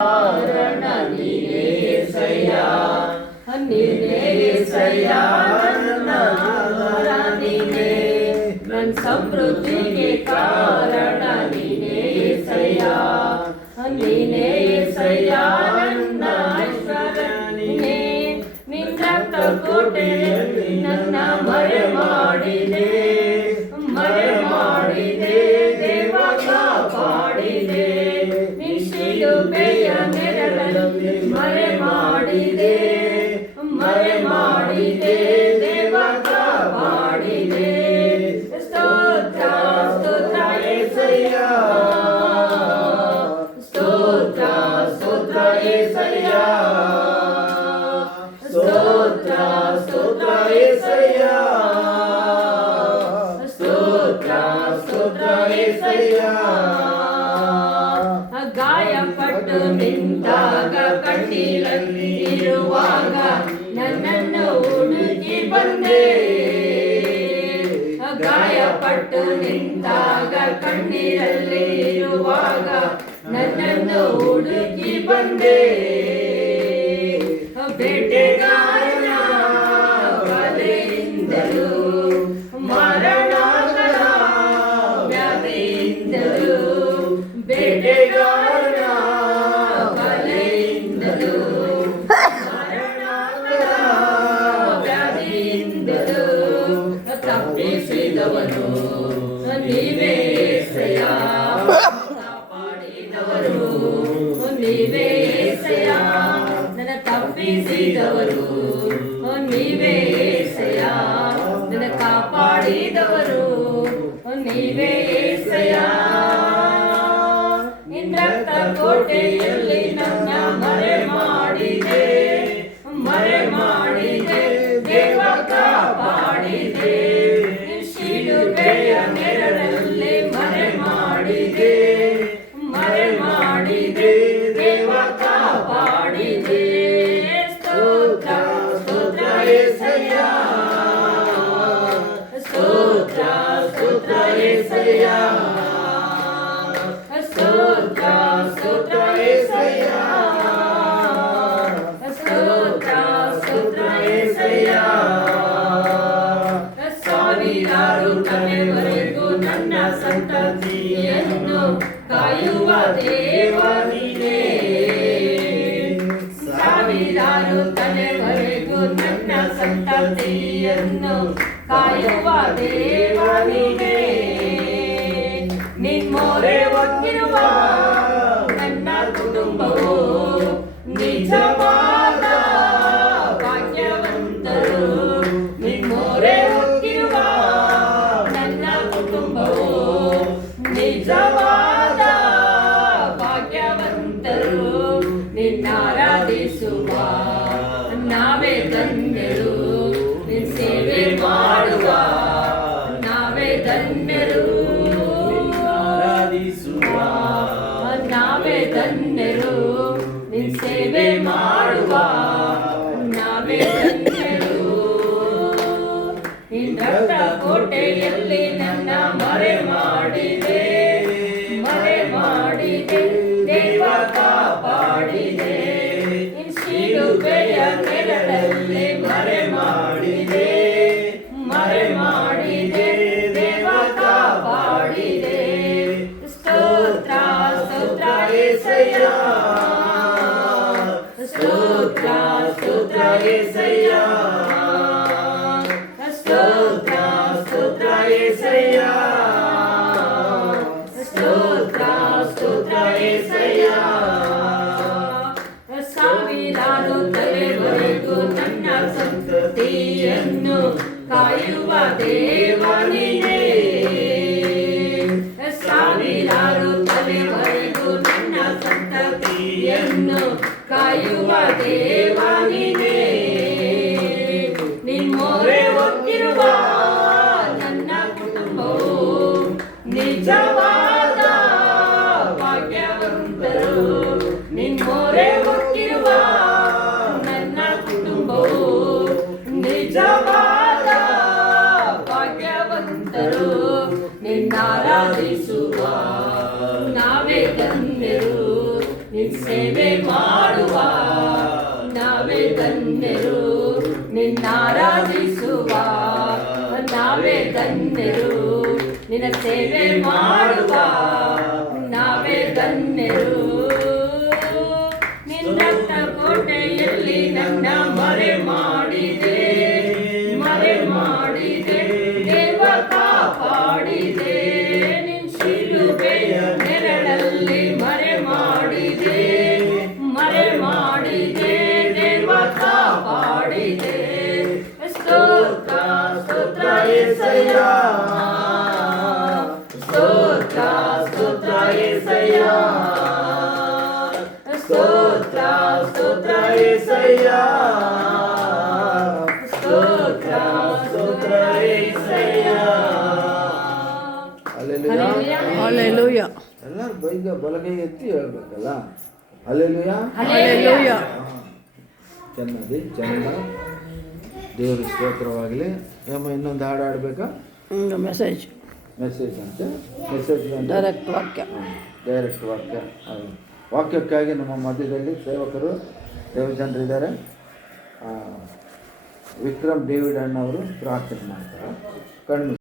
ಕಾರಣ ನೀನೇ ಏಸಯ್ಯ, ನೀನೇ ಏಸಯ್ಯ, ನನ್ನ ಆಹಾರ ನೀನೇ, ನನ್ನ ಸಮೃದ್ಧಿಗೆ ಕಾರಣ ನೀನೇ ಏಸಯ್ಯ, ನೀನೇ ಏಸಯ್ಯ, ನನ್ನ ಐಶ್ವರ್ಯ ನೀನೇ, ನಿನ್ನ ರಕ್ತ ಕೋಟೆಯಲ್ಲಿ ನನ್ನ ಮರೆ ಮಾಡಿದೆ, ಮರೆ ಮಾಡಿದೆ, ದೇವ ಕಾಪಾಡಿದೆ, ಶಿಲುಬೆಯ ನೆರಳಲ್ಲಿ ಮರೆ ಮಾಡಿದೆ, ಮರೆ ಮಾಡಿದೆ, ದೇವ ಕಾಪಾಡಿದೆ. ಸ್ತೋತ್ರ ಸ್ತೋತ್ರ ಏಸಯ್ಯ, ಸ್ತೋತ್ರ ಸ್ತೋತ್ರ ಏಸಯ್ಯ, ಸ್ತೋತ್ರ ಸ್ತೋತ್ರ ಏಸಯ್ಯ, ಸ್ತೋತ್ರ ಸ್ತೋತ್ರ ಏಸಯ್ಯ. ಗಾಯಪಟ್ಟು ನಿಂತಾಗ ಕಣ್ಣೀರಲ್ಲಿ ಇರುವಾಗ ನನ್ನನ್ನು ಹುಡುಕಿ ಬಂದೆ, ಗಾಯಪಟ್ಟು ನಿಂತಾಗ ಕಣ್ಣೀರಲ್ಲಿ ಇರುವಾಗ ನನ್ನನ್ನು ಹುಡುಕಿ ಬಂದೆ, ಬೇಟೆಗಾರನ ಬಲೆಯಿಂದಲೂ ಮರಣಗಳ ವ್ಯಾಧಿಯಿಂದಲೂ, ಬೇಟೆಗಾರನ ಬಲೆಯಿಂದಲೂ ಮರಣಗಳ ವ್ಯಾಧಿಯಿಂದಲೂ ತಪ್ಪಿಸಿದವನು ನೀವೇ ಏಸಯ್ಯ, ಕಾಪಾಡಿದವರು ನೀವೇ ಏಸಯ್ಯ, ನನ್ನ ತಪ್ಪಿಸಿದವರು ನೀವೇ ಏಸಯ್ಯ, ನನ್ನ ಕಾಪಾಡಿದವರು ನೀವೇ ಏಸಯ್ಯ. ರಕ್ತ ಕೋಟೆಯಲ್ಲಿ ನನ್ನ ಮರೆ ಮಾಡಿದೆ, ಮರೆ ಮಾಡಿದೆ, ದೇವ ಕಾಪಾಡಿದೆ, ಶಿಲುಬೆಯ ನೆರಳಲ್ಲಿ ಮರೆ ಮಾಡಿದೆ, ಮರೆ ಮಾಡಿದೆ, ದೇವ ಕಾಪಾಡಿದೆ. ಸ್ತೋತ್ರ ಸ್ತೋತ್ರ ಏಸಯ್ಯ, ಸ್ತೋತ್ರ ಸ್ತೋತ್ರ ಏಸಯ್ಯ, ಸ್ತೋತ್ರ ಸ್ತೋತ್ರ ಏಸಯ್ಯ, ಸ್ತೋತ್ರ ಸ್ತೋತ್ರ ಏಸಯ್ಯ. ಸಾವಿರಾರು ತಲೆವರೆಗೂ ನನ್ನ ಸಂತತಿಯನ್ನು ಕಾಯುವ ದೇವ ನೀನೇ, ಸಾವಿರಾರು ತಲೆವರೆಗೂ ನನ್ನ ಸಂತತಿಯನ್ನು ಕಾಯುವ ದೇವ ನೀನೇ, ನಿಮ್ಮೊರೆ ಹೊತ್ತಿರುವ ನನ್ನ ಕುಟುಂಬವು ನಿಜವಾದ ಭಾಗ್ಯವಂತರು, ನಿಮ್ಮೊರೆ ಹೊತ್ತಿರುವ ನನ್ನ ಕುಟುಂಬವು ನಿಜವಾದ ಭಾಗ್ಯವಂತರು, ನಿನ್ನಾರಾಧಿಸುವ ನಾವೇ ಧನ್ಯರು, ನಿನ್ನ ಸೇವೆ ಮಾಡುವ ನಾವೇ ಧನ್ಯರು, ನಾವೇ ಧನ್ಯರು, ನಿನ್ನ ಸೇವೆ ಮಾಡುವ ನಾವೇ ಧನ್ಯರು. ನಿನ್ನ ರಕ್ತ ಕೋಟೆಯಲ್ಲಿ ನನ್ನ ಮರೆ ಮಾಡಿದೆ, ಮರೆ ಮಾಡಿದೆ, ದೇವ ಕಾಪಾಡಿದೆ, ನಿನ್ನ ಶಿಲುಬೆಯ ನೆರಳಲ್ಲಿ ಮರೆ ಮಾಡಿದೆ, ಮರೆ ಮಾಡಿದೆ, ದೇವ ಕಾಪಾಡಿದೆ. ಸ್ತೋತ್ರ ಸ್ತೋತ್ರ ಏಸಯ್ಯ, ಸ್ತೋತ್ರ ಸ್ತೋತ್ರ ಏಸಯ್ಯ, ಸ್ತೋತ್ರ ಸ್ತೋತ್ರ ಏಸಯ್ಯ, ಸ್ತೋತ್ರ ಸ್ತೋತ್ರ ಏಸಯ್ಯ. ಸಾವಿರಾರು ತಲೆವರೆಗೂ ನನ್ನ ಸಂತತಿಯನ್ನು ಕಾಯುವ ದೇವ ನೀನೇ, ಸಾವಿರಾರು ತಲೆವರೆಗೂ ನನ್ನ ಸಂತತಿಯನ್ನು ಕಾಯುವ ದೇವ ನೀನೇ, ನಿಮ್ಮೊರೆ ಹೊತ್ತಿರುವ ನನ್ನ ಕುಟುಂಬವು ನಿಜವಾದ ಭಾಗ್ಯವಂತರು, ನಿಮ್ಮೊರೆ ಹೊತ್ತಿರುವ ನನ್ನ ಕುಟುಂಬವು ನಿಜವಾದ ಭಾಗ್ಯವಂತರು, ನಿನ್ನಾರಾಧಿಸುವ ನಾವೇ ಧನ್ಯರು, ನಿನ್ನ ಸೇವೆ ಮಾಡುವ ನಾವೇ ಧನ್ಯರು, ನಿನ್ನಾರಾಧಿಸುವ ನಾವೇ ಧನ್ಯರು, ನಿನ್ನ ಸೇವೆ ಮಾಡುವ ನಾವೇ ಧನ್ಯರು. ನಿನ್ನ ರಕ್ತ ಕೋಟೆಯಲ್ಲಿ ನನ್ನ ಮರೆ ಮಾಡಿದೆ, ಮರೆ ಮಾಡಿದೆ, ದೇವ ಕಾಪಾಡಿದೆ. ನಿನ್ನ ಶಿಲುಬೆಯ ನೆರಳಲ್ಲಿ ಮರೆ ಮಾಡಿದೆ, ಮರೆ ಮಾಡಿದೆ, ದೇವ ಕಾಪಾಡಿದೆ. ಸ್ತೋತ್ರ ಸ್ತೋತ್ರ యేసయ్య, ಸ್ತೋತ್ರ ಸ್ತೋತ್ರ యేసయ్య, ಸ್ತೋತ್ರ ಸ್ತೋತ್ರ యేసయ్య, ಸ್ತೋತ್ರ ಸ್ತೋತ್ರ యేసయ్య. Hallelujah hallelujah. ಎಲ್ಲರೂ ಬೈಗ ಬಲಗೈ ಎತ್ತಿ ಹೇಳ್ಬೇಕಲ್ಲ, ಹಲ್ಲೆಲೂಯಾ ಹಲ್ಲೆಲೂಯಾ. ಚೆನ್ನದಿ ಚೆನ್ನ, ದೇವ್ರ ಸ್ತೋತ್ರವಾಗಲಿ. ಏಮ ಇನ್ನೊಂದು ಹಾಡು ಹಾಡ್ಬೇಕಾ? ಮೆಸೇಜ್ ಮೆಸೇಜ್ ಅಂತ, ಮೆಸೇಜ್ ಅಂತ ಡೈರೆಕ್ಟ್ ವಾಕ್ಯ. ಡೈರೆಕ್ಟ್ ವಾಕ್ಯ. ವಾಕ್ಯಕ್ಕಾಗಿ ನಮ್ಮ ಮಧ್ಯದಲ್ಲಿ ಸೇವಕರು ದೇವಜನರಿದ್ದಾರೆ. ವಿಕ್ರಮ್ ಡೇವಿಡ್ ಅಣ್ಣವರು ಪ್ರಾರ್ಥನೆ ಮಾಡ್ತಾರೆ. ಕಣ್ಣು